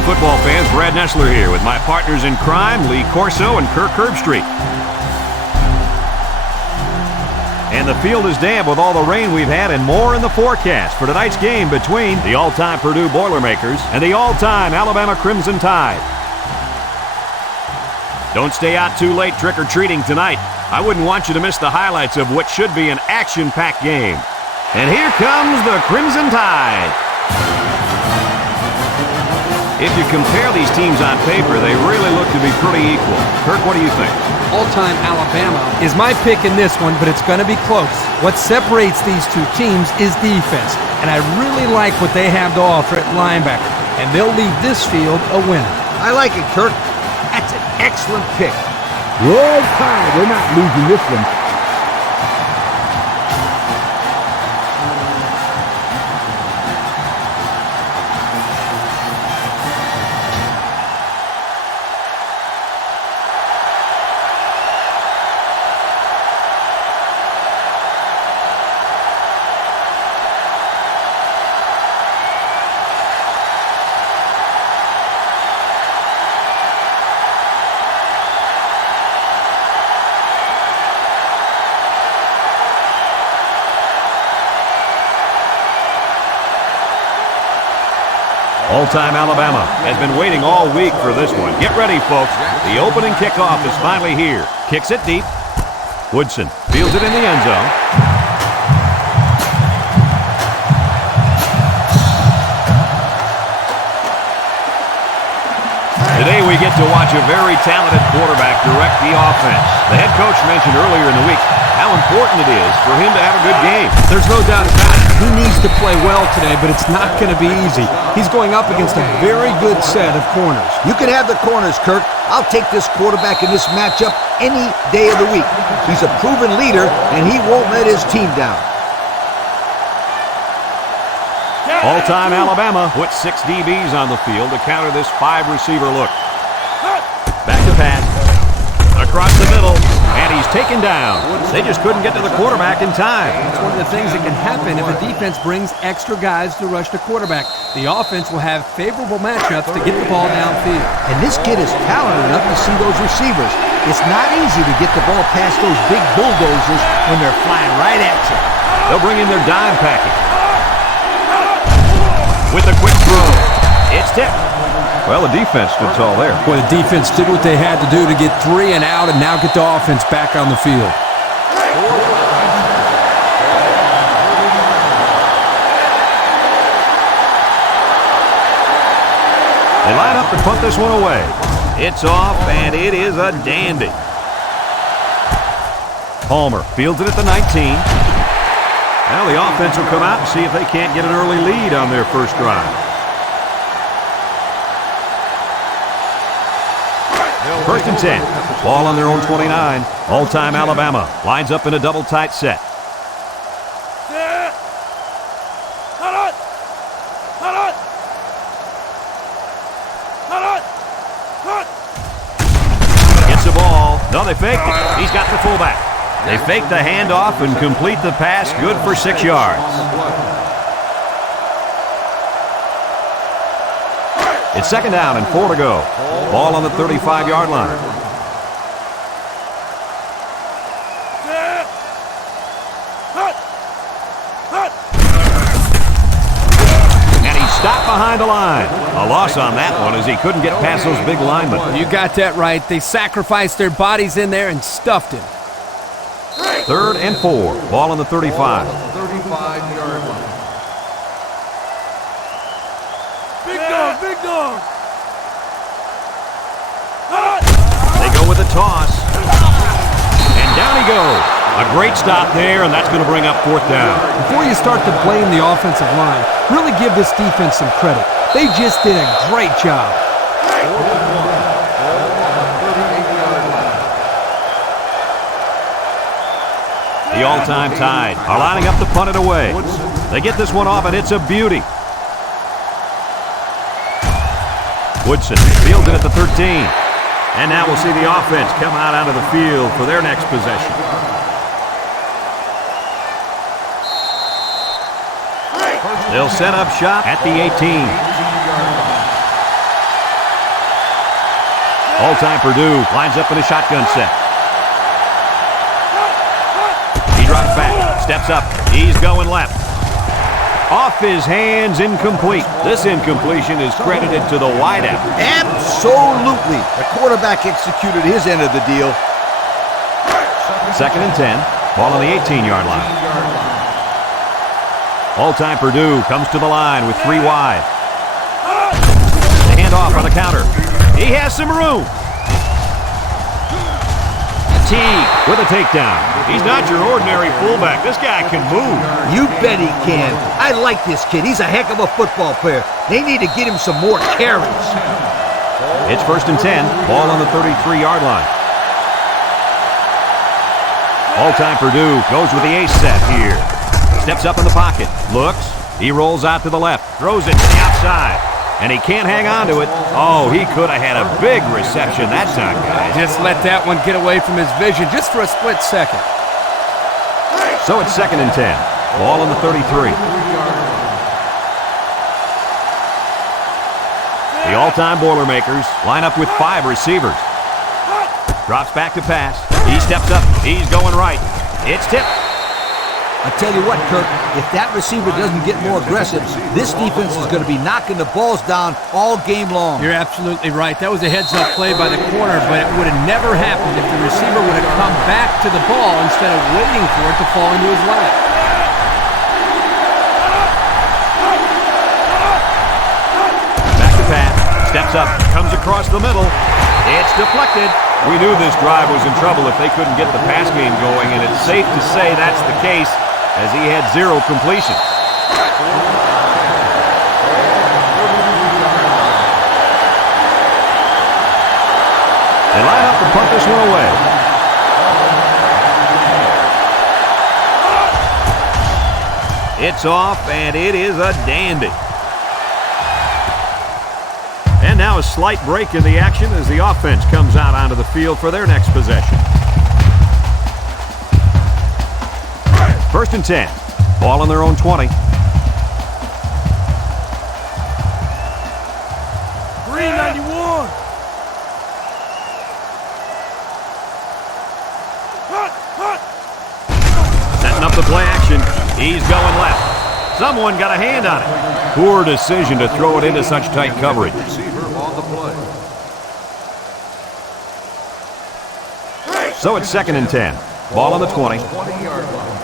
Hey football fans, Brad Nessler here with my partners in crime, Lee Corso and Kirk Herbstreit. And the field is damp with all the rain we've had and more in the forecast for tonight's game between the all-time Purdue Boilermakers and the all-time Alabama Crimson Tide. Don't stay out too late trick-or-treating tonight. I wouldn't want you to miss the highlights of what should be an action-packed game. And here comes the Crimson Tide. If you compare these teams on paper, they really look to be pretty equal. Kirk, what do you think? All-time Alabama is my pick in this one, but it's going to be close. What separates these two teams is defense, and I really like what they have to offer at linebacker, and they'll leave this field a winner. I like it, Kirk. That's an excellent pick. Roll Tide. We're not losing this one. All-time Alabama has been waiting all week for this one. Get ready, folks. The opening kickoff is finally here. Kicks it deep. Woodson fields it in the end zone. Today we get to watch a very talented quarterback direct the offense. The head coach mentioned earlier in the week how important it is for him to have a good game. There's no doubt about it. He needs to play well today, but it's not going to be easy. He's going up against a very good set of corners. You can have the corners, Kirk. I'll take this quarterback in this matchup any day of the week. He's a proven leader, and he won't let his team down. All-time Alabama puts 6 DBs on the field to counter this 5-receiver look. Back to pass. Across the middle. And he's taken down. They just couldn't get to the quarterback in time. It's one of the things that can happen if a defense brings extra guys to rush the quarterback. The offense will have favorable matchups to get the ball downfield. And this kid is talented enough to see those receivers. It's not easy to get the ball past those big bulldozers when they're flying right at you. They'll bring in their dime package. With a quick throw. It's tipped. Well, the defense stood tall there. Well, the defense did what they had to do to get 3 and out and now get the offense back on the field. They line up to punt this one away. It's off, and it is a dandy. Palmer fields it at the 19. Now the offense will come out and see if they can't get an early lead on their first drive. First and 10. Ball on their own 29. All-time Alabama lines up in a double tight set. Gets the ball. No, they faked it. He's got the fullback. They fake the handoff and complete the pass. Good for 6 yards. It's second down and 4 to go. Ball on the 35-yard line. And he's stopped behind the line. A loss on that one as he couldn't get past those big linemen. You got that right. They sacrificed their bodies in there and stuffed him. Third and 4. Ball on the 35. 35-yard line. Big dog. They go with a toss. And down he goes. A great stop there, and that's going to bring up 4th down. Before you start to blame the offensive line, really give this defense some credit. They just did a great job. The all-time Tide are lining up to punt it away. They get this one off, and it's a beauty. Woodson fields it at the 13. And now we'll see the offense come out onto the field for their next possession. They'll set up shop at the 18. All-time Purdue lines up in a shotgun set. He drops back, steps up, he's going left. Off his hands, incomplete. This incompletion is credited to the wideout. Absolutely. The quarterback executed his end of the deal. 2nd and 10. Ball on the 18-yard line. All-time Purdue comes to the line with 3 wide. The handoff on the counter. He has some room. T with a takedown. He's not your ordinary fullback. This guy can move. You bet he can. I like this kid. He's a heck of a football player. They need to get him some more carries. It's 1st and 10. Ball on the 33-yard line. All-time Purdue goes with the ace set here. Steps up in the pocket. Looks. He rolls out to the left. Throws it to the outside. And he can't hang on to it. Oh, he could have had a big reception that time, guys. Just let that one get away from his vision just for a split second. So it's 2nd and 10. Ball on the 33. The all-time Boilermakers line up with 5 receivers. Drops back to pass. He steps up. He's going right. It's tipped. I tell you what, Kirk, if that receiver doesn't get more aggressive, this defense is going to be knocking the balls down all game long. You're absolutely right. That was a heads-up play by the corner, but it would have never happened if the receiver would have come back to the ball instead of waiting for it to fall into his lap. Back to pass. Steps up. Comes across the middle. It's deflected. We knew this drive was in trouble if they couldn't get the pass game going, and it's safe to say that's the case as he had 0 completions. They line up to punt this one away. It's off, and it is a dandy. And now a slight break in the action as the offense comes out onto the field for their next possession. 1st and 10. Ball on their own 20. 391. Setting up the play action. He's going left. Someone got a hand on it. Poor decision to throw it into such tight coverage. Receiver on the play. So it's 2nd and 10. Ball on the 20. 20-yard line.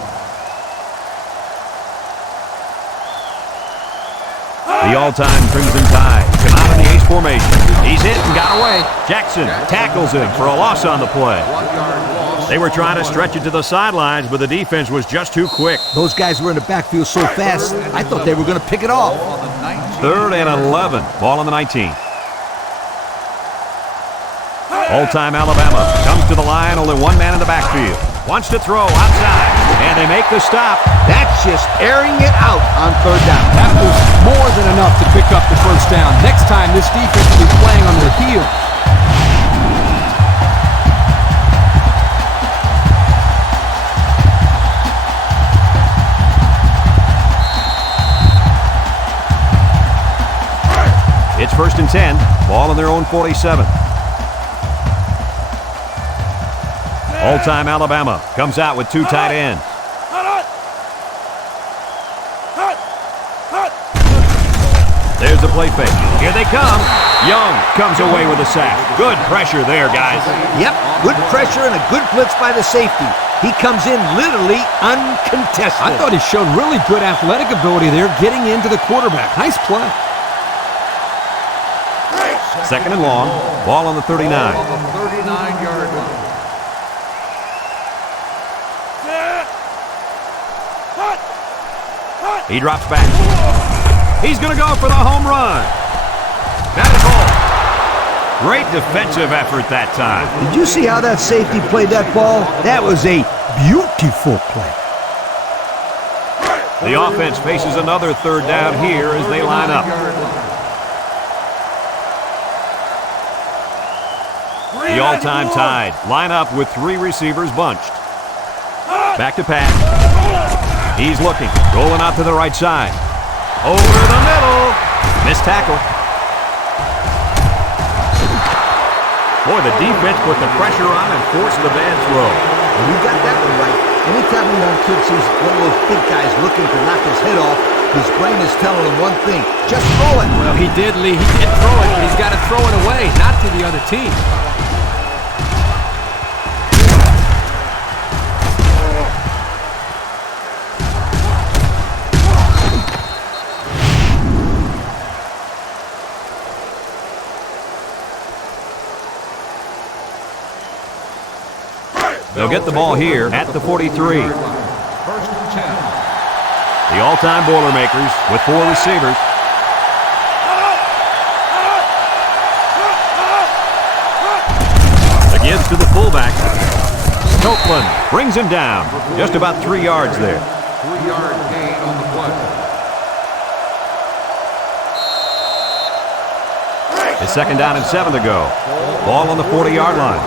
The all-time Crimson Tide come out in the ace formation. He's hit and got away. Jackson tackles him for a loss on the play. 1-yard loss. They were trying to stretch it to the sidelines, but the defense was just too quick. Those guys were in the backfield so fast, I thought they were going to pick it off. On the 19. 3rd and 11. Ball on the 19. All-time Alabama comes to the line, only one man in the backfield. Wants to throw outside, and they make the stop. That's just airing it out on 3rd down. That was more than enough to pick up the 1st down. Next time, this defense will be playing on their heels. It's 1st and 10. Ball on their own 47. All-time Alabama comes out with 2 tight ends. There's the play fake. Here they come. Young comes away with a sack. Good pressure there, guys. Yep, good pressure and a good blitz by the safety. He comes in literally uncontested. I thought he showed really good athletic ability there getting into the quarterback. Nice play. 2nd and long. Ball on the 39. On the 39-yard line. He drops back. He's going to go for the home run. That is all. Great defensive effort that time. Did you see how that safety played that ball? That was a beautiful play. The offense faces another 3rd down here as they line up. 39-yard line. The all-time Tide line up with 3 receivers bunched. Back to pass. He's looking, rolling out to the right side. Over the middle. Missed tackle. Boy, the defense put the pressure on and forced the bad throw. And you got that one right. Anytime a young kid sees one of those big guys looking to knock his head off, his brain is telling him one thing: just throw it. Well, he did, Lee. He did throw it, but he's got to throw it away, not to the other team. They'll get the ball here at the 43. First and 10. The all-time Boilermakers with 4 receivers. The gives to the fullback. Copeland brings him down. Just about 3 yards there. 3-yard gain on the play. It's 2nd down and 7 to go. Ball on the 40-yard line.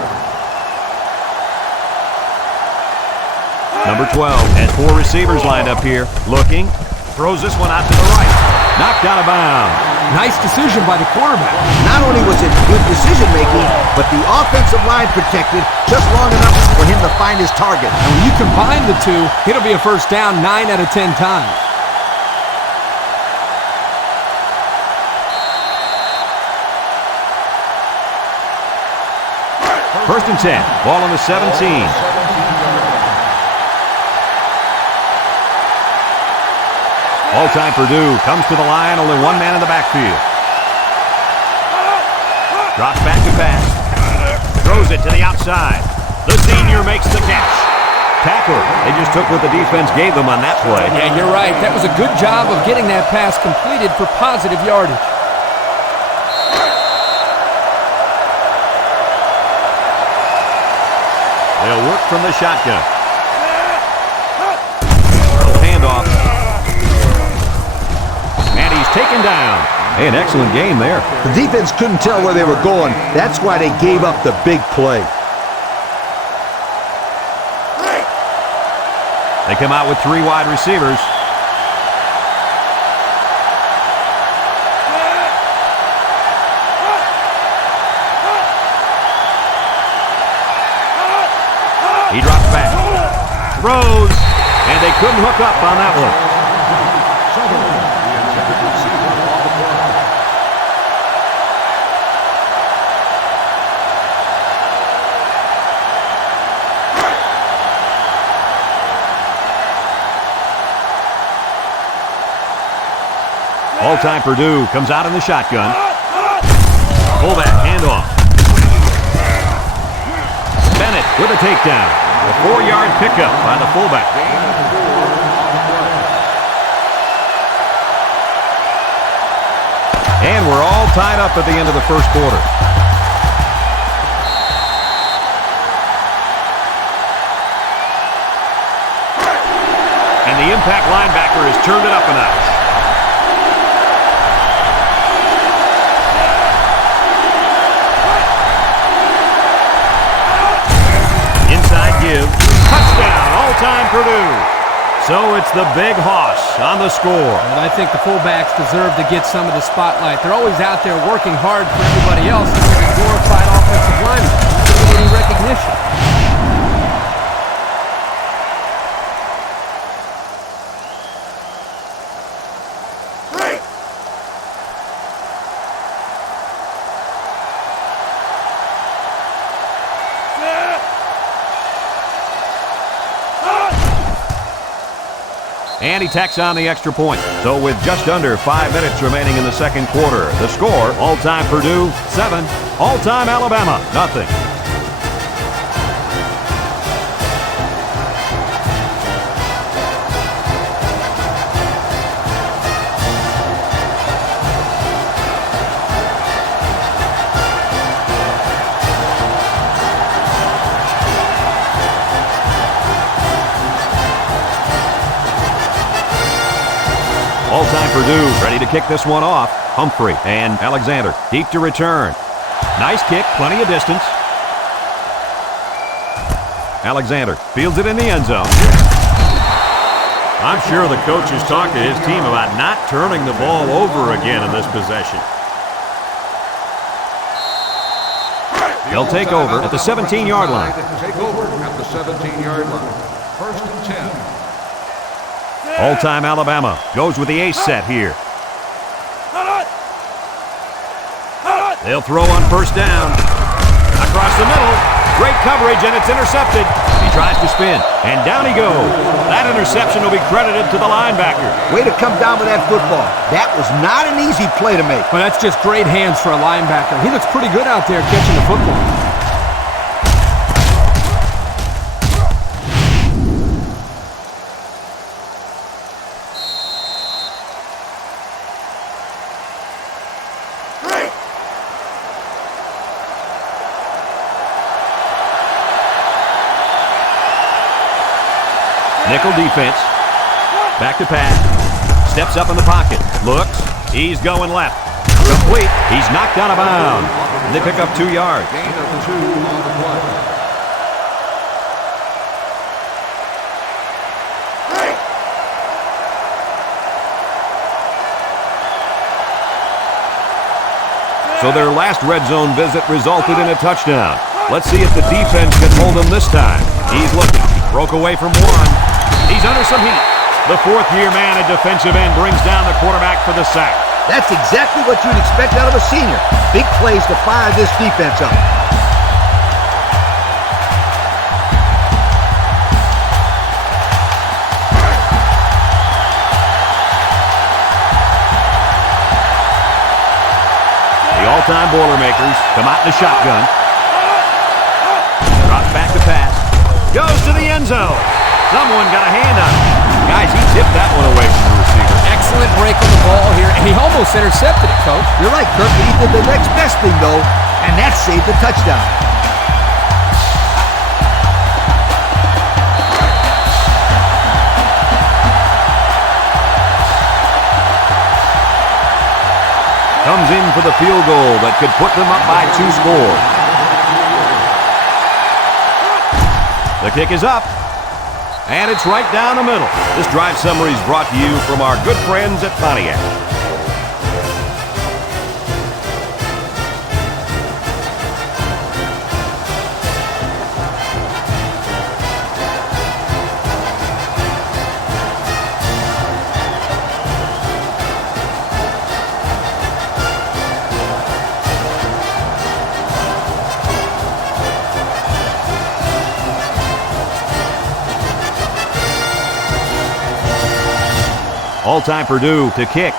Number 12 has 4 receivers lined up here. Looking. Throws this one out to the right. Knocked out of bounds. Nice decision by the quarterback. Not only was it good decision-making, but the offensive line protected just long enough for him to find his target. And when you combine the two, it'll be a first down 9 out of 10 times. First and 10. Ball on the 17. All-time Purdue comes to the line, only 1 man in the backfield. Drops back to pass. Throws it to the outside. The senior makes the catch. Tackle. They just took what the defense gave them on that play. Yeah, you're right. That was a good job of getting that pass completed for positive yardage. They'll work from the shotgun. Handoff. And he's taken down. Hey, an excellent game there. The defense couldn't tell where they were going. That's why they gave up the big play. They come out with 3 wide receivers. He drops back. Throws. And they couldn't hook up on that one. All-time Purdue comes out in the shotgun. Fullback handoff. Bennett with a takedown. A 4-yard pickup by the fullback. And we're all tied up at the end of the first quarter. And the impact linebacker has turned it up a notch. Touchdown, all-time Purdue. So it's the big hoss on the score. And I think the fullbacks deserve to get some of the spotlight. They're always out there working hard for everybody else. They're like a glorified offensive lineman. They're not getting recognition. And he tacks on the extra point. So with just under 5 minutes remaining in the second quarter, the score, all-time Purdue, 7. All-time Alabama, nothing. All-time Purdue ready to kick this one off. Humphrey and Alexander deep to return. Nice kick, plenty of distance. Alexander fields it in the end zone. I'm sure the coach has talked to his team about not turning the ball over again in this possession. He'll They'll take over at the 17-yard line. Take over at the 17-yard line. First and 10. All-time Alabama goes with the ace set here. They'll throw on first down. Across the middle. Great coverage, and it's intercepted. He tries to spin, and down he goes. That interception will be credited to the linebacker. Way to come down with that football. That was not an easy play to make. Well, that's just great hands for a linebacker. He looks pretty good out there catching the football. Nickel defense. Back to pass. Steps up in the pocket. Looks. He's going left. Complete. He's knocked out of bounds. And they pick up 2 yards. Gain of 2 on the play. So their last red zone visit resulted in a touchdown. Let's see if the defense can hold him this time. He's looking. Broke away from one. He's under some heat. The fourth-year man at defensive end brings down the quarterback for the sack. That's exactly what you'd expect out of a senior. Big plays to fire this defense up. The all-time Boilermakers come out in the shotgun. Drops back to pass. Goes to the end zone. Someone got a hand on it. Guys, he tipped that one away from the receiver. Excellent break on the ball here, and he almost intercepted it, Coach. You're right, Kirk. He did the next best thing, though, and that saved the touchdown. Comes in for the field goal that could put them up by 2 scores. The kick is up. And it's right down the middle. This drive summary is brought to you from our good friends at Pontiac. All-time Purdue to kick.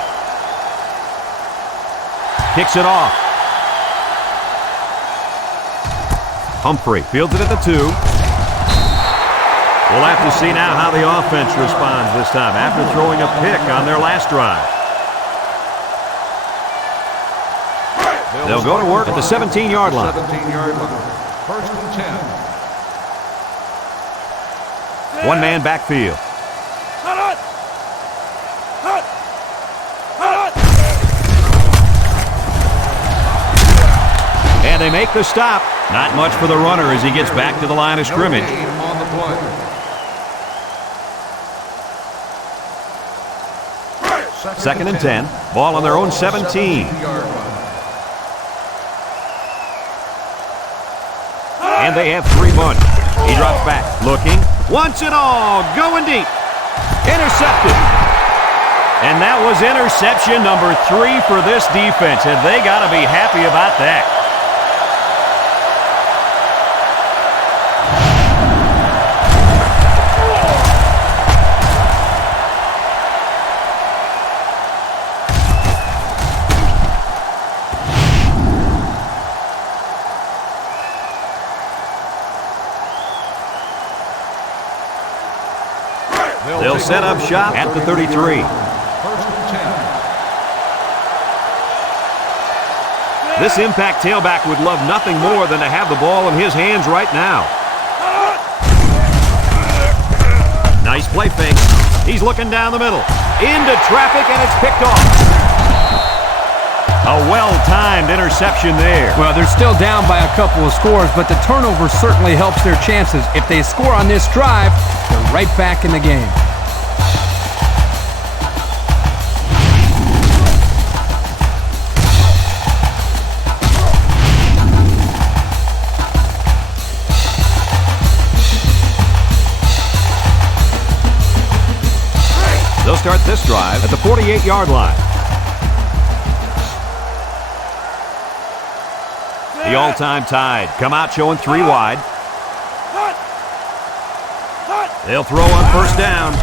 Kicks it off. Humphrey fields it at the 2. We'll have to see now how the offense responds this time after throwing a pick on their last drive. They'll go to work at the 17-yard line. 17-yard line. First and 10. One man backfield. And they make the stop. Not much for the runner as he gets back to the line of scrimmage. No gain on the play. Second and 10. Ball on their own 17. 17-yard line. And they have 3 bunch. He drops back. Looking. Wants it all. Going deep. Intercepted. And that was interception number 3 for this defense. And they got to be happy about that. They'll set up shop at the 33. First and 10. This impact tailback would love nothing more than to have the ball in his hands right now. Nice play fake. He's looking down the middle. Into traffic, and it's picked off. A well-timed interception there. Well, they're still down by a couple of scores, but the turnover certainly helps their chances. If they score on this drive, they're right back in the game. start this drive at the 48-yard line. The all-time Tide come out showing 3 wide. They'll throw on first down.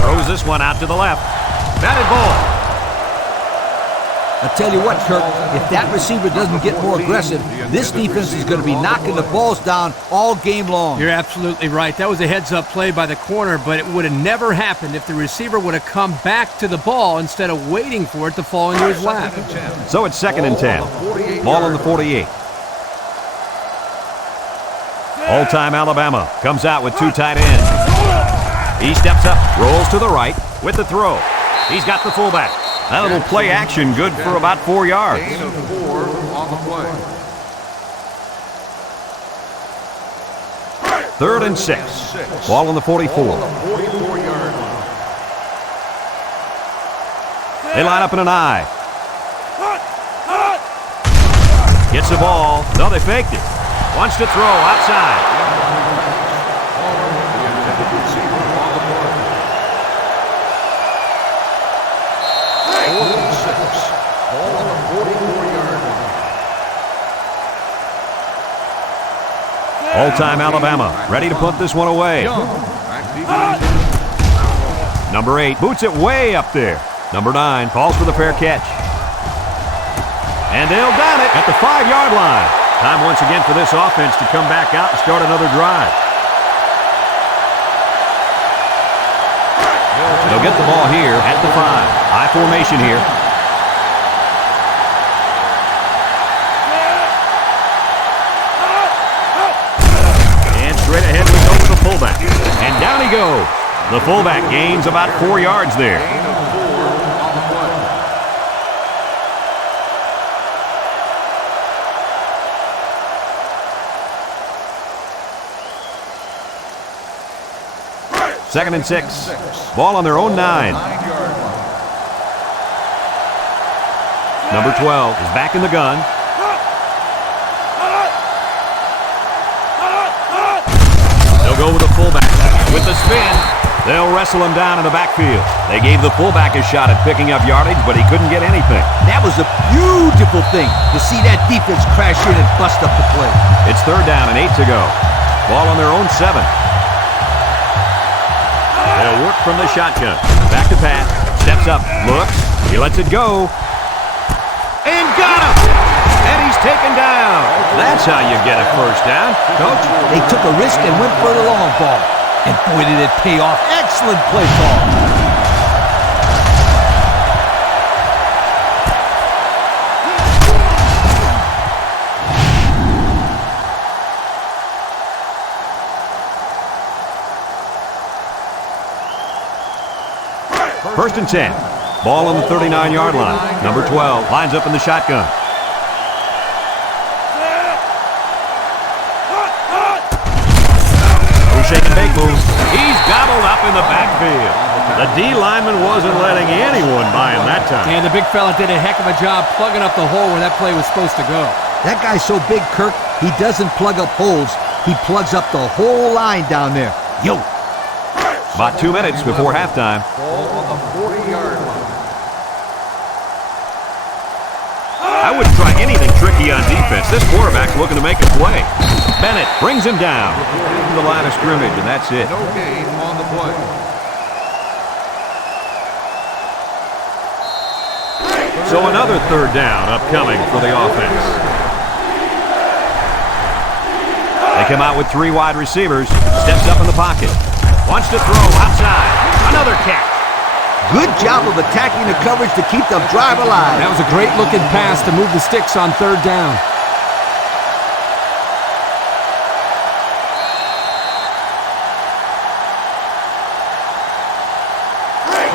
Throws this one out to the left. Batted ball. I tell you what, Kirk, if that receiver doesn't get more aggressive, this defense is going to be knocking the balls down all game long. You're absolutely right. That was a heads-up play by the corner, but it would have never happened if the receiver would have come back to the ball instead of waiting for it to fall into his lap. So it's 2nd and 10. Ball on the 48. All-time Alabama comes out with 2 tight ends. He steps up, rolls to the right with the throw. He's got the fullback. That little play action good for about 4 yards. Gain of 4 on the play. 3rd and 6. Ball on the 44. 44-yard line. They line up in an I. Gets the ball. No, they faked it. Wants to throw outside. All-time Alabama, ready to put this one away. Number 8 boots it way up there. Number 9 calls for the fair catch. And they'll down it at the 5-yard line. Time once again for this offense to come back out and start another drive. They'll get the ball here at the 5. High formation here. Straight ahead we go with the fullback. And down he goes. The fullback gains about 4 yards there. Gain of 4 on the play. Second and 6. Ball on their own 9. 9-yard line. Number 12 is back in the gun. They'll go with the fullback. With the spin, they'll wrestle him down in the backfield. They gave the fullback a shot at picking up yardage, but he couldn't get anything. That was a beautiful thing to see that defense crash in and bust up the play. It's 3rd down and 8 to go. Ball on their own 7. They'll work from the shotgun. Back to pass. Steps up. Looks. He lets it go. And got him! And he's taken down. That's how you get a first down. Coach? They took a risk and went for the long ball. And boy, did it pay off. Excellent play call. First and 10. Ball on the 39-yard line. Number 12 lines up in the shotgun. Shake and bake move. He's gobbled up in the backfield. The D lineman wasn't letting anyone by him that time. And the big fella did a heck of a job plugging up the hole where that play was supposed to go. That guy's so big, Kirk, he doesn't plug up holes. He plugs up the whole line down there. Yo. About 2 minutes before halftime. Ball on the 40-yard line. I wouldn't try anything tricky on defense. This quarterback's looking to make a play. Bennett brings him down to the line of scrimmage, and that's it. No gain on the play. So another 3rd down upcoming for the offense. They come out with 3 wide receivers. Steps up in the pocket. Wants to throw outside. Another catch. Good job of attacking the coverage to keep the drive alive. That was a great looking pass to move the sticks on 3rd down.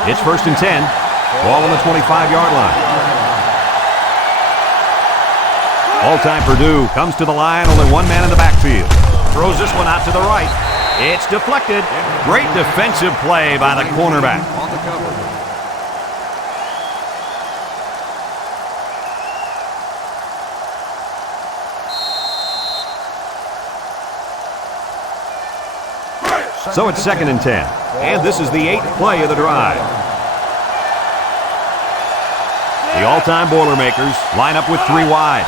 It's 1st and 10. Ball on the 25-yard line. All-time Purdue comes to the line, only 1 man in the backfield. Throws this one out to the right. It's deflected. Great defensive play by the cornerback. On the cover. So it's 2nd and 10. And this is the 8th play of the drive. The all-time Boilermakers line up with 3 wide.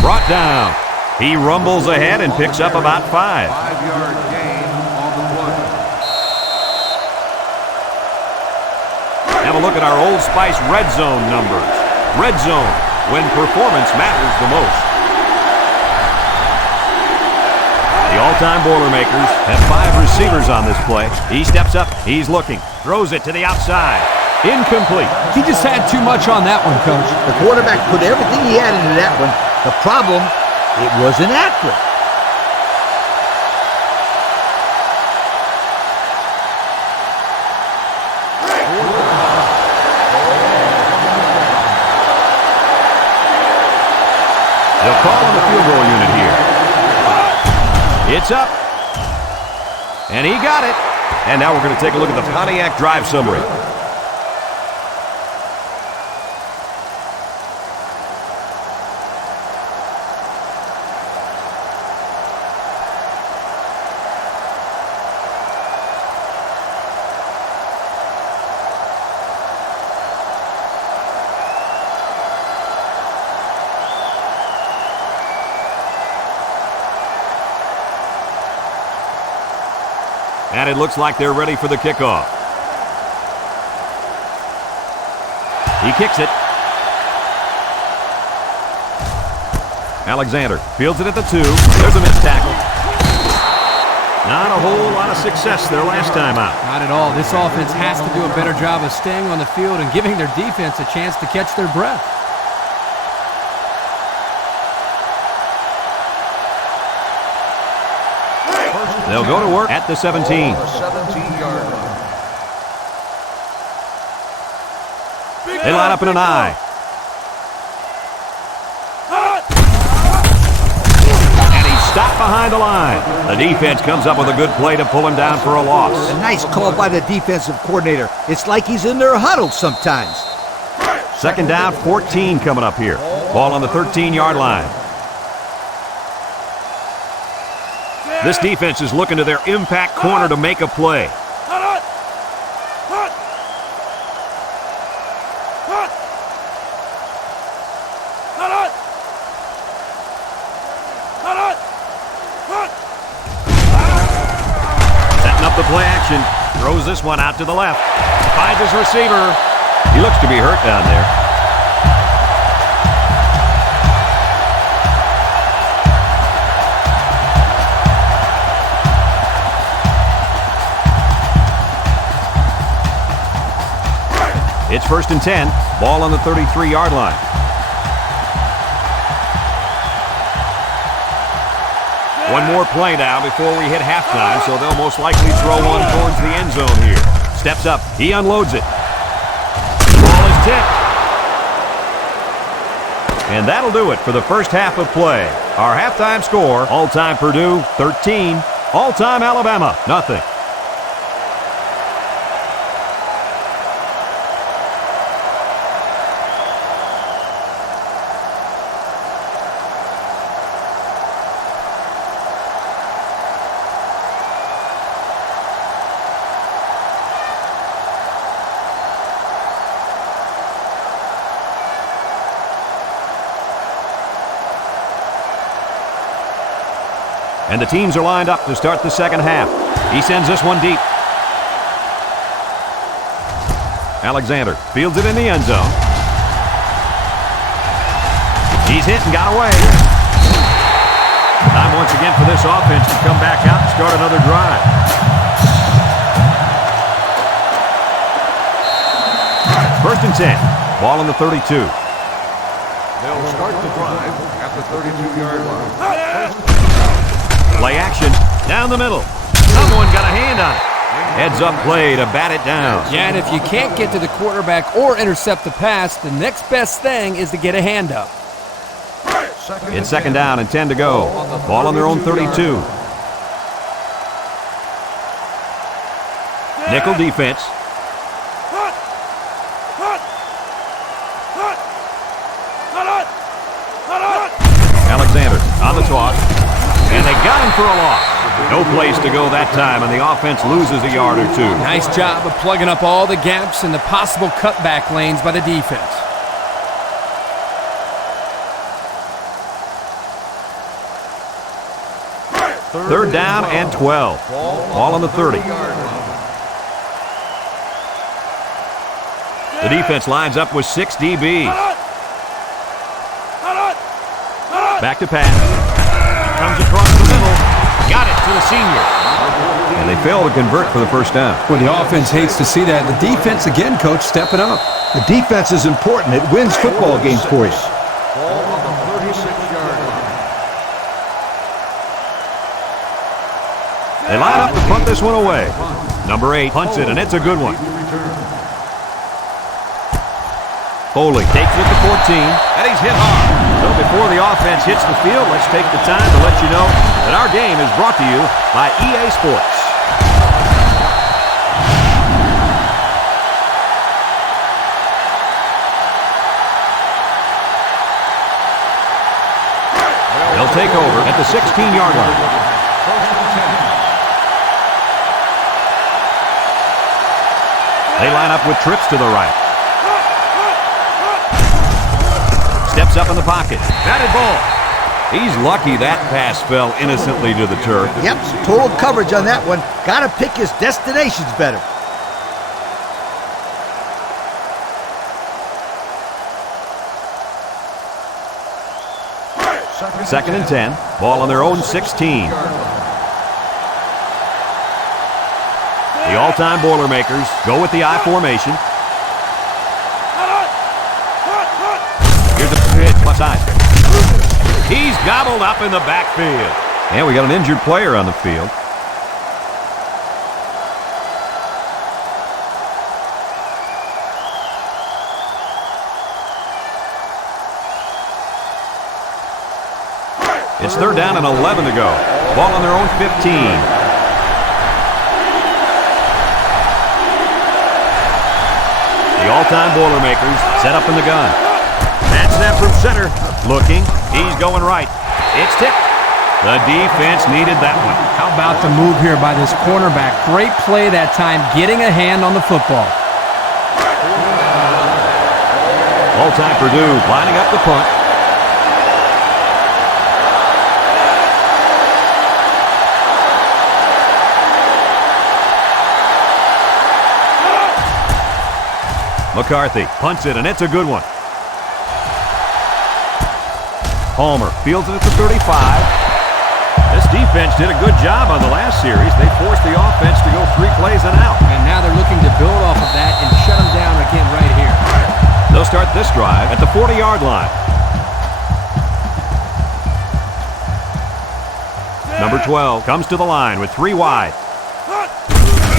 Brought down. He rumbles ahead and picks up about 5. 5-yard gain on the play. Have a look at our Old Spice red zone numbers. Red zone, when performance matters the most. The all-time Boilermakers have 5 receivers on this play. He steps up, he's looking, throws it to the outside. Incomplete. He just had too much on that one, Coach. The quarterback put everything he had into that one. The problem, it wasn't accurate. They'll call on the field goal unit here. It's up. And he got it. And now we're going to take a look at the Pontiac drive summary. And it looks like they're ready for the kickoff. He kicks it. Alexander fields it at the 2. There's a missed tackle. Not a whole lot of success their last time out. Not at all. This offense has to do a better job of staying on the field and giving their defense a chance to catch their breath. They'll go to work at the 17. The 17-yard line. They line up in an I. And he's stopped behind the line. The defense comes up with a good play to pull him down for a loss. A nice call by the defensive coordinator. It's like he's in their huddle sometimes. Second down, 14 coming up here. Ball on the 13-yard line. This defense is looking to their impact corner to make a play. Setting up the play action. Throws this one out to the left. Finds his receiver. He looks to be hurt down there. It's 1st and 10. Ball on the 33-yard line. One more play now before we hit halftime, so they'll most likely throw one towards the end zone here. Steps up. He unloads it. The ball is tipped. And that'll do it for the first half of play. Our halftime score, all-time Purdue, 13. All-time Alabama, nothing. And the teams are lined up to start the second half. He sends this one deep. Alexander fields it in the end zone. He's hit and got away. Time once again for this offense to come back out and start another drive. First and 10. Ball on the 32. They'll start the drive at the 32-yard line. Play action down the middle. Someone got a hand on it. Heads up play to bat it down. Yeah, and if you can't get to the quarterback or intercept the pass, the next best thing is to get a hand up. It's second down and 10 to go. Ball on their own 32. Nickel defense. Alexander on the toss. And they got him for a loss. No place to go that time, and the offense loses a yard or two. Nice job of plugging up all the gaps and the possible cutback lanes by the defense. Third down and 12. Ball on the 30. The defense lines up with 6 DBs. Back to pass. Comes across the middle. Got it to the senior. And they fail to convert for the first down. Well, the offense hates to see that. The defense, again, coach, stepping up. The defense is important. It wins football games for you. Ball on the 36-yard line. They line up to punt this one away. Number 8 punts it, and it's a good one. Foley takes it to 14, and he's hit hard. So before the offense hits the field, let's take the time to let you know that our game is brought to you by EA Sports. They'll take over at the 16-yard line. They line up with trips to the right. Steps up in the pocket. Batted ball. He's lucky that pass fell innocently to the turf. Yep, total coverage on that one. Got to pick his destinations better. Second and 10. Ball on their own 16. The all-time Boilermakers go with the I formation. Here's a pitch, left side. He's gobbled up in the backfield. And we got an injured player on the field. It's third down and 11 to go. Ball on their own 15. The all-time Boilermakers set up in the gun. That's snap from center. Looking. He's going right. It's tipped. The defense needed that one. How about the move here by this cornerback? Great play that time, getting a hand on the football. All-time Purdue lining up the punt. McCarthy punts it, and it's a good one. Palmer fields it at the 35. This defense did a good job on the last series. They forced the offense to go 3 plays and out. And now they're looking to build off of that and shut them down again right here. They'll start this drive at the 40-yard line. Number 12 comes to the line with 3 wide.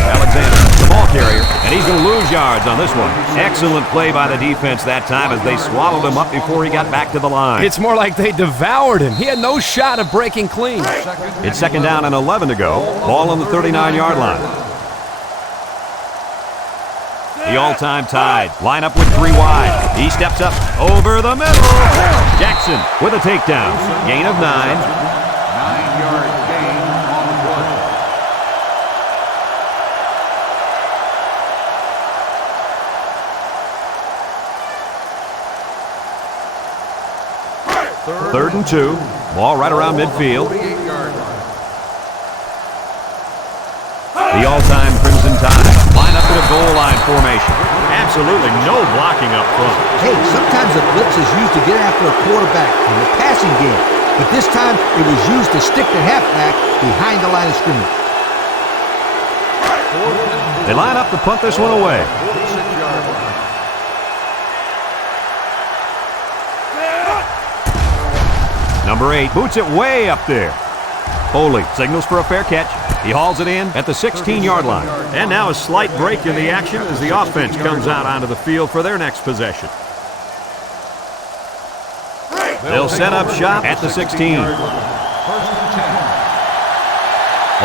Alexander, the ball carrier, and he's going to lose yards on this one. Excellent play by the defense that time as they swallowed him up before he got back to the line. It's more like they devoured him. He had no shot of breaking clean. It's second down and 11 to go. Ball on the 39-yard line. The all-time Tide line up with 3 wide. He steps up over the middle. Jackson with a takedown. Gain of 9. 9-yard gain on the play. Third and 2. Ball right around midfield. 48-yard line. The all-time Crimson Tide line up in a goal line formation. Absolutely no blocking up front. Hey, sometimes a blitz is used to get after a quarterback in the passing game. But this time, it was used to stick the halfback behind the line of scrimmage. They line up to punt this one away. 46-yard line. Number 8 boots it way up there. Foley signals for a fair catch. He hauls it in at the 16-yard line. And now a slight break in the action as the offense comes out onto the field for their next possession. They'll set up shop at the 16.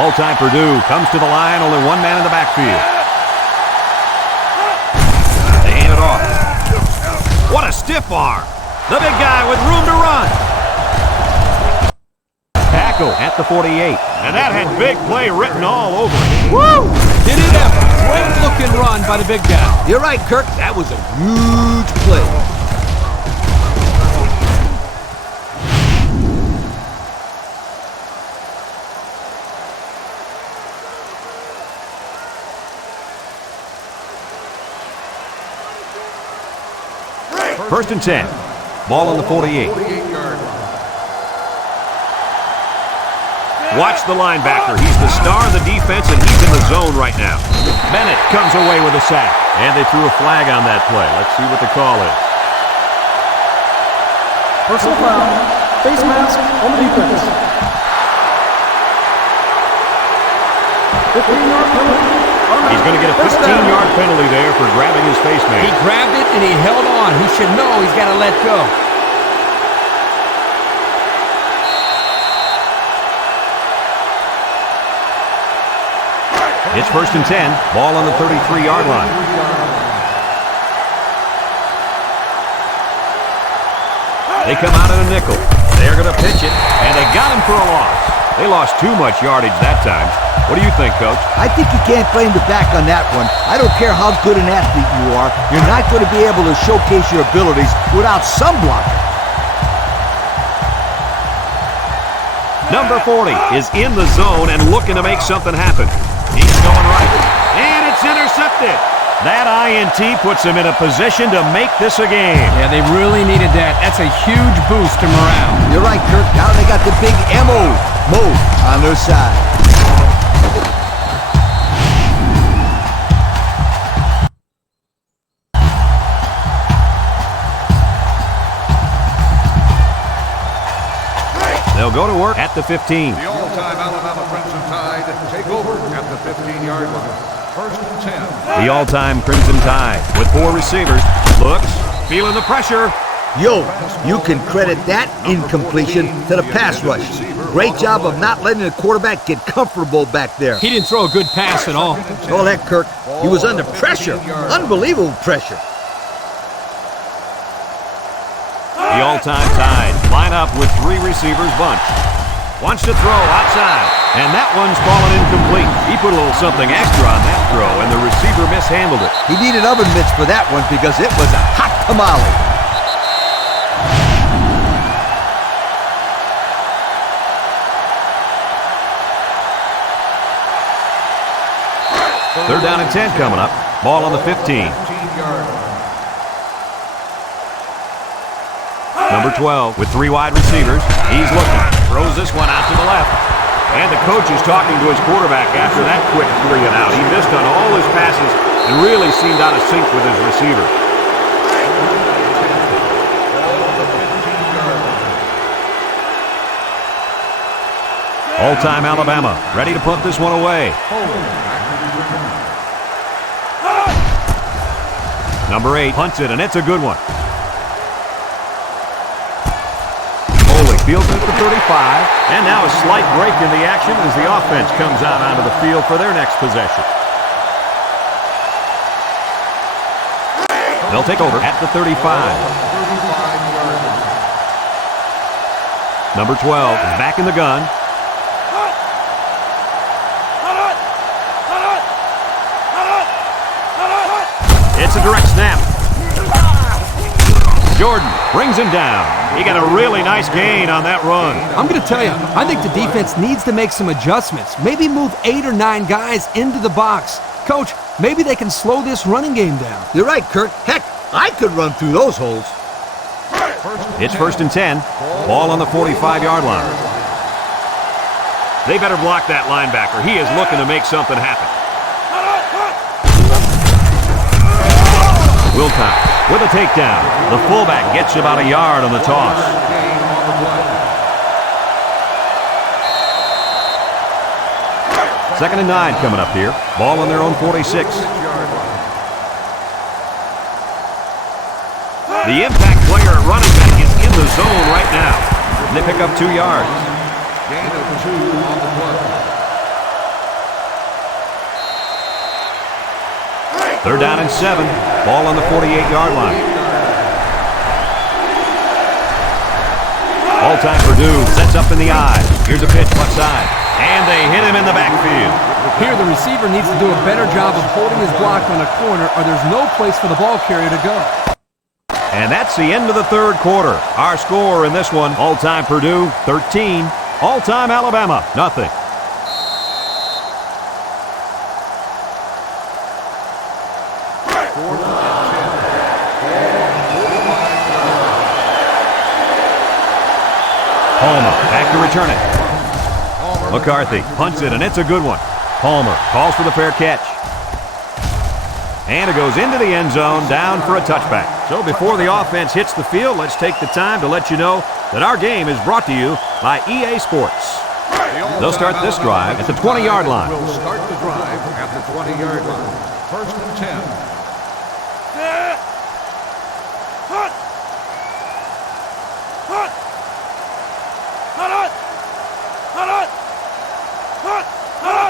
All-time Purdue comes to the line, only 1 man in the backfield. They hand it off. What a stiff arm. The big guy with room to run. Tackle at at the 48. And that had big play written all over it. Woo! Did it ever. Great looking run by the big guy. You're right, Kirk. That was a huge play. First and 10. Ball on the 48. Watch the linebacker. He's the star of the defense, and he's in the zone right now. Bennett comes away with a sack. And they threw a flag on that play. Let's see what the call is. Personal foul. Face mask on the defense. 15-yard penalty. He's going to get a 15-yard penalty there for grabbing his face mask. He grabbed it and he held on. He should know he's got to let go. It's first and 10. Ball on the 33-yard line. They come out in a nickel. They're going to pitch it, and they got him for a loss. They lost too much yardage that time. What do you think, Coach? I think you can't blame the back on that one. I don't care how good an athlete you are. You're not going to be able to showcase your abilities without some blocking. Number 40 is in the zone and looking to make something happen. He's going right, and it's intercepted. That INT puts him in a position to make this a game. Yeah, they really needed that. That's a huge boost to morale. You're right, Kirk. Now they got the big Mo on their side. They'll go to work at the 15. The all-time Alabama Crimson Tide take over at the 15-yard line. First and 10. The all-time Crimson Tide with 4 receivers. Looks, feeling the pressure. Yo, you can credit that incompletion to the pass rush. Great job of not letting the quarterback get comfortable back there. He didn't throw a good pass at all. All that, Kirk. He was under pressure. Unbelievable pressure. The all-time Tide line up with 3 receivers bunch. Wants to throw outside, and that one's fallen incomplete. He put a little something extra on that throw, and the receiver mishandled it. He needed oven mitts for that one because it was a hot tamale. Third down and 10 coming up. Ball on the 15. Number 12 with 3 wide receivers. He's looking. Throws this one out to the left. And the coach is talking to his quarterback after that quick 3 and out. He missed on all his passes and really seemed out of sync with his receiver. All-time Alabama ready to punt this one away. Number 8 punts it, and it's a good one. Fields it at the 35, and now a slight break in the action as the offense comes out onto the field for their next possession. They'll take over at the 35. Number 12 is back in the gun. It's a direct snap. Jordan brings him down. He got a really nice gain on that run. I'm going to tell you, I think the defense needs to make some adjustments. Maybe move 8 or 9 guys into the box. Coach, maybe they can slow this running game down. You're right, Kirk. Heck, I could run through those holes. It's first and 10. Ball on the 45-yard line. They better block that linebacker. He is looking to make something happen. Wilcox with a takedown. The fullback gets about a yard on the toss. Second and 9 coming up here. Ball on their own 46. The impact player at running back is in the zone right now. They pick up 2 yards. Gain of 2 on the play. Third down and 7. Ball on the 48-yard line. All-time Purdue sets up in the eye. Here's a pitch left side. And they hit him in the backfield. Here, the receiver needs to do a better job of holding his block on a corner, or there's no place for the ball carrier to go. And that's the end of the third quarter. Our score in this one, all-time Purdue, 13. All-time Alabama, nothing. Palmer back to return it. McCarthy punts it, and it's a good one. Palmer calls for the fair catch. And it goes into the end zone, down for a touchback. So before the offense hits the field, let's take the time to let you know that our game is brought to you by EA Sports. They'll start this drive at the 20-yard line. We'll start the drive at the 20-yard line. First and 10.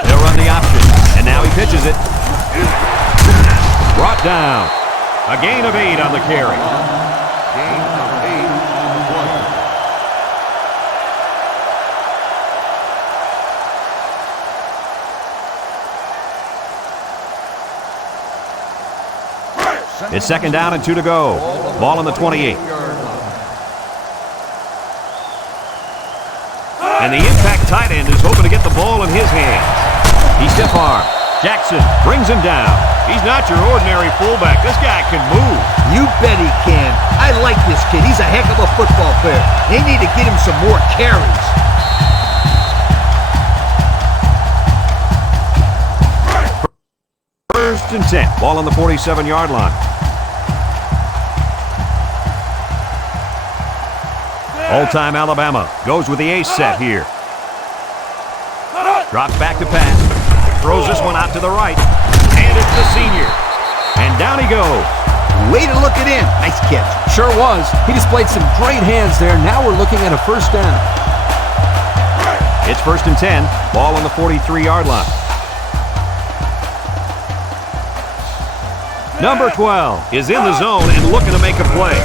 They'll run the option, and now he pitches it. Brought down. A gain of 8 on the carry. Gain of 8 on the play. It's second down and 2 to go. Ball on the 28. And the impact tight end is hoping to get the ball in his hands. He stiff arm. Jackson brings him down. He's not your ordinary fullback. This guy can move. You bet he can. I like this kid. He's a heck of a football player. They need to get him some more carries. First and 10. Ball on the 47-yard line. All-time Alabama goes with the ace set here. Drops back to pass. Throws this one out to the right. And it's the senior. And down he goes. Way to look it in. Nice catch. Sure was. He displayed some great hands there. Now we're looking at a first down. It's first and 10. Ball on the 43-yard line. Number 12 is in the zone and looking to make a play.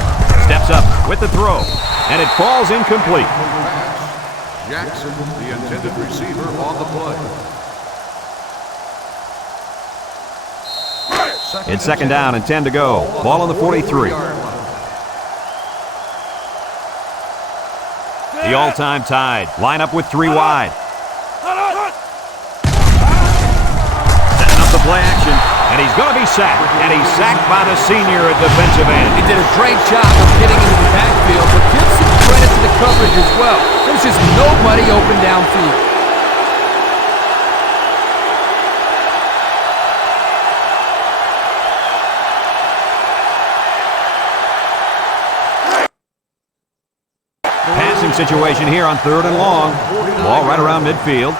Steps up with the throw. And it falls incomplete. Jackson, the intended receiver, on the play. It's second down and 10 to go. Ball on the 43. The all-time Tide line up with 3 wide. Setting up the play action, and he's going to be sacked. And he's sacked by the senior at defensive end. He did a great job of getting into the backfield, but give some credit to the coverage as well. There's just nobody open downfield. Passing situation here on 3rd and long. Ball right around midfield.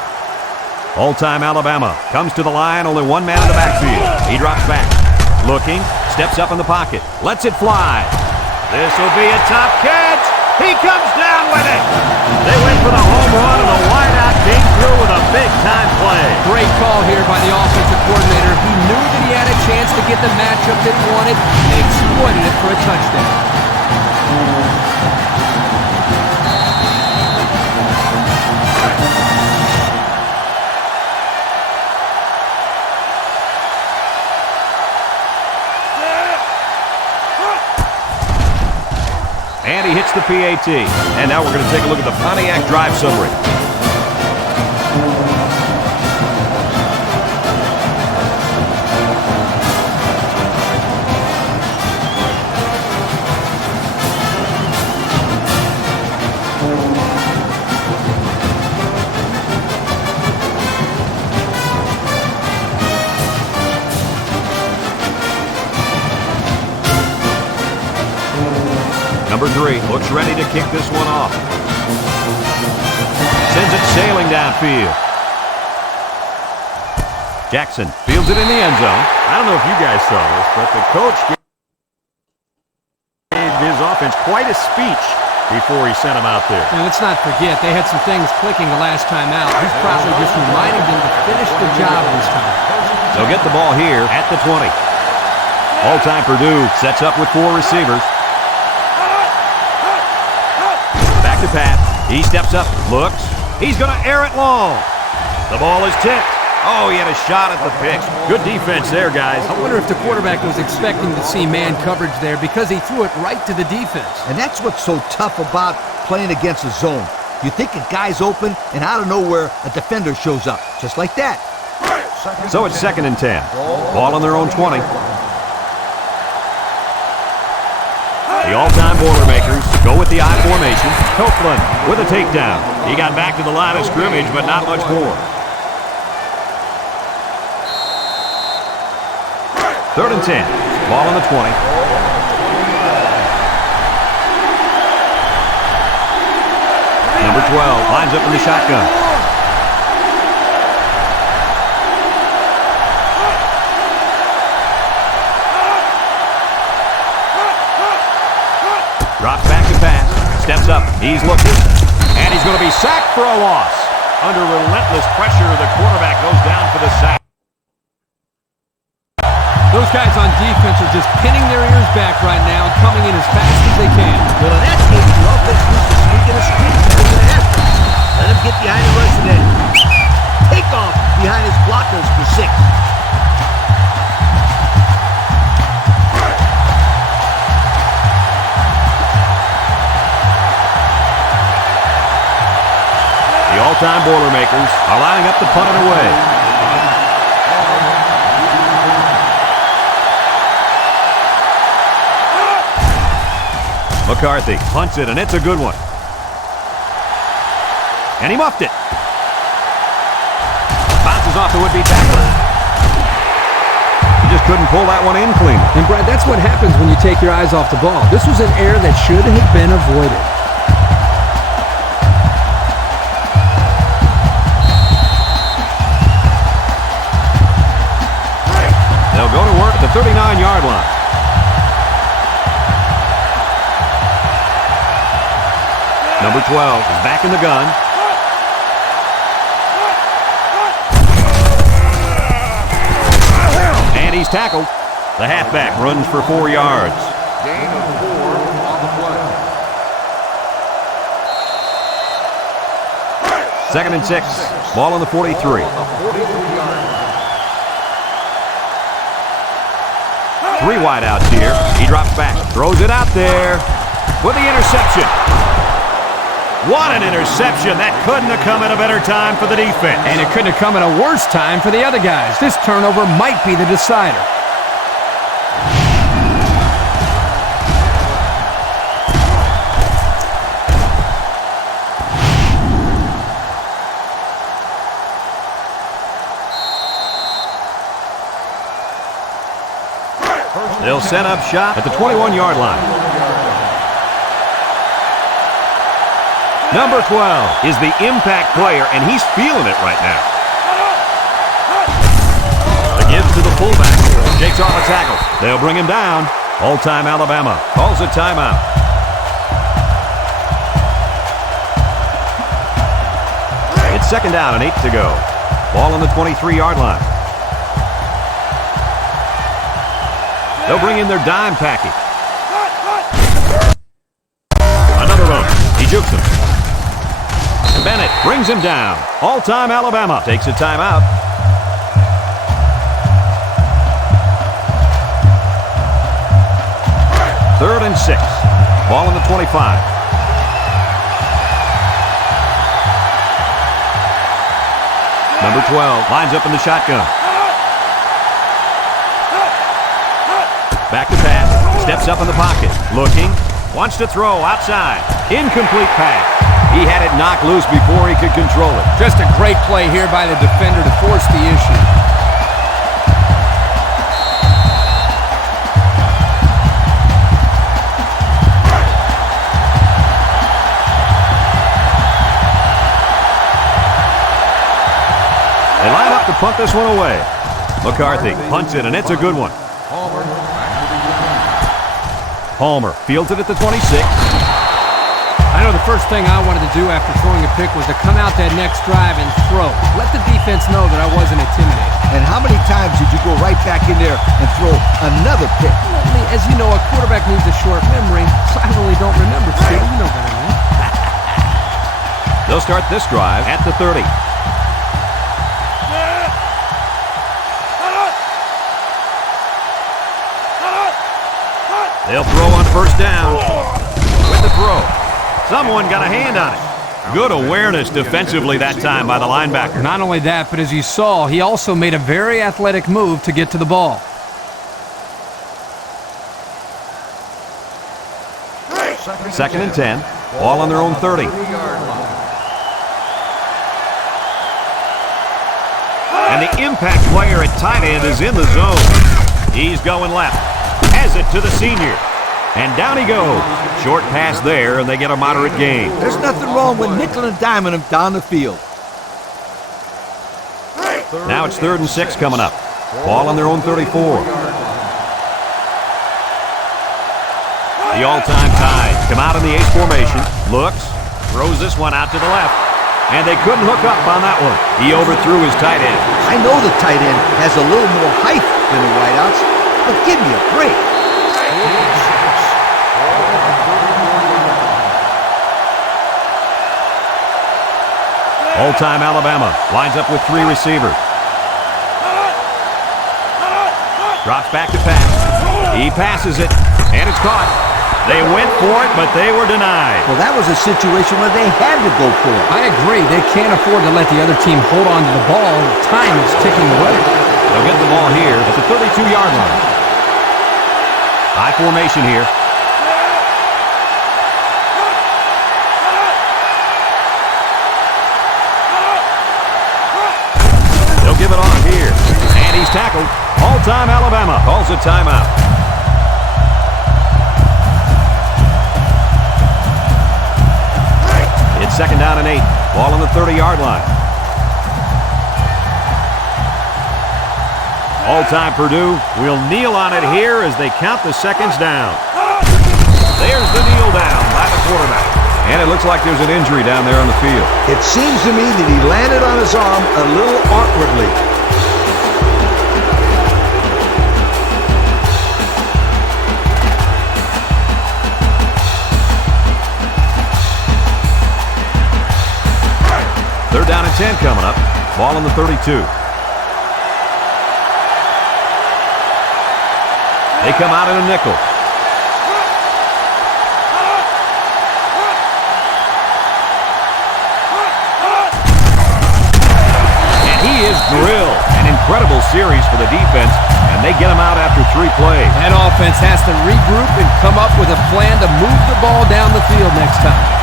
All-time Alabama comes to the line, only one man in the backfield. He drops back. Looking, steps up in the pocket, lets it fly. This will be a top catch. He comes down with it. They went for the home run, and the wideout came through with a big-time play. Great call here by the offensive coordinator. He knew that he had a chance to get the matchup that he wanted and exploited it for a touchdown. And he hits the PAT. And now we're going to take a look at the Pontiac drive summary. Number 3 looks ready to kick this one off. Sends it sailing downfield. Jackson fields it in the end zone. I don't know if you guys saw this, but the coach gave his offense quite a speech before he sent him out there. And let's not forget, they had some things clicking the last time out. He's probably just reminding them to finish the job this time. They'll get the ball here at the 20. All-time Purdue sets up with 4 receivers. to pass. He steps up, looks. He's going to air it long. The ball is tipped. Oh, he had a shot at the pitch. Good defense there, guys. I wonder if the quarterback was expecting to see man coverage there because he threw it right to the defense. And that's what's so tough about playing against a zone. You think a guy's open, and out of nowhere, a defender shows up. Just like that. So it's 2nd and 10. Ball on their own 20. The all-time Boilermakers go with the I formation. Copeland with a takedown. He got back to the line of scrimmage, but not much more. 3rd and 10. Ball on the 20. Number 12 lines up in the shotgun. Drops back to pass. Steps up. He's looking. And he's going to be sacked for a loss. Under relentless pressure, the quarterback goes down for the sack. Those guys on defense are just pinning their ears back right now and coming in as fast as they can. Well, in that case, the offense needs to sneak in a screen. They're going to have to. Let him get behind the rush and then take off behind his blockers for 6. The all-time Boilermakers are lining up to punt it away. McCarthy punts it, and it's a good one. And he muffed it. Bounces off the would-be tackler. He just couldn't pull that one in clean. And, Brad, that's what happens when you take your eyes off the ball. This was an error that should have been avoided. They'll go to work at the 39-yard line. Number 12 is back in the gun. And he's tackled. The halfback runs for 4 yards. Gain of 4 on the play. 2nd and 6. Ball on the 43. 3 wideouts here. He drops back. Throws it out there with the interception. What an interception. That couldn't have come at a better time for the defense. And it couldn't have come at a worse time for the other guys. This turnover might be the decider. They'll set up shop at the 21-yard line. Number 12 is the impact player, and he's feeling it right now. The give to the fullback. Shakes off a tackle. They'll bring him down. All-time Alabama calls a timeout. It's 2nd down and 8 to go. Ball on the 23-yard line. They'll bring in their dime package. Another run. He jukes him. Bennett brings him down. All-time Alabama takes a timeout. Third and 6. Ball on the 25. Number 12 lines up in the shotgun. Back to pass. Steps up in the pocket. Looking. Wants to throw outside. Incomplete pass. He had it knocked loose before he could control it. Just a great play here by the defender to force the issue. They line up to punt this one away. McCarthy punts it, and it's a good one. Palmer fields it at the 26. I know the first thing I wanted to do after throwing a pick was to come out that next drive and throw. Let the defense know that I wasn't intimidated. And how many times did you go right back in there and throw another pick? I mean, as you know, a quarterback needs a short memory, so I really don't remember. Still, you know better than that. They'll start this drive at the 30. They'll throw on first down with the throw. Someone got a hand on it. Good awareness defensively that time by the linebacker. Not only that, but as you saw, he also made a very athletic move to get to the ball. Second and 10. Ball on their own 30. And the impact player at tight end is in the zone. He's going left. Has it to the senior. And down he goes. Short pass there, and they get a moderate gain. There's nothing wrong with nickel and diming him down the field. Now it's 3rd and 6 coming up. Ball on their own 34. The all-time Tide come out in the Ace formation. Looks, throws this one out to the left. And they couldn't hook up on that one. He overthrew his tight end. I know the tight end has a little more height than the wideouts, but give me a break. All-time Alabama lines up with 3 receivers. Drops back to pass. He passes it, and it's caught. They went for it, but they were denied. Well, that was a situation where they had to go for it. I agree. They can't afford to let the other team hold on to the ball. Time is ticking away. They'll get the ball here at the 32-yard line. High formation here. They'll give it on here. And he's tackled. All-time Alabama calls a timeout. It's 2nd down and 8. Ball on the 30-yard line. All-time Purdue will kneel on it here as they count the seconds down. There's the kneel down by the quarterback. And it looks like there's an injury down there on the field. It seems to me that he landed on his arm a little awkwardly. Third down and 10 coming up. Ball on the 32. They come out in a nickel. And he is drilled. An incredible series for the defense, and they get him out after 3 plays. That offense has to regroup and come up with a plan to move the ball down the field next time.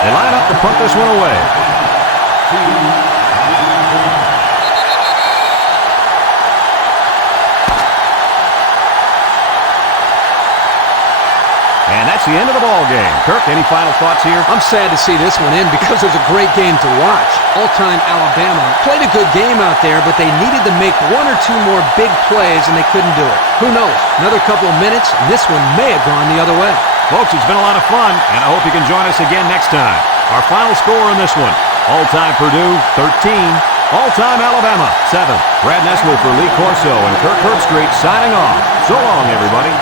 They line up to punt this one away. And that's the end of the ball game. Kirk, any final thoughts here? I'm sad to see this one end because it was a great game to watch. All-time Alabama played a good game out there, but they needed to make 1 or 2 more big plays, and they couldn't do it. Who knows? Another couple of minutes, and this one may have gone the other way. Folks, it's been a lot of fun, and I hope you can join us again next time. Our final score in this one, all-time Purdue, 13. All-time Alabama, 7. Brad Nessler for Lee Corso and Kirk Herbstreit signing off. So long, everybody.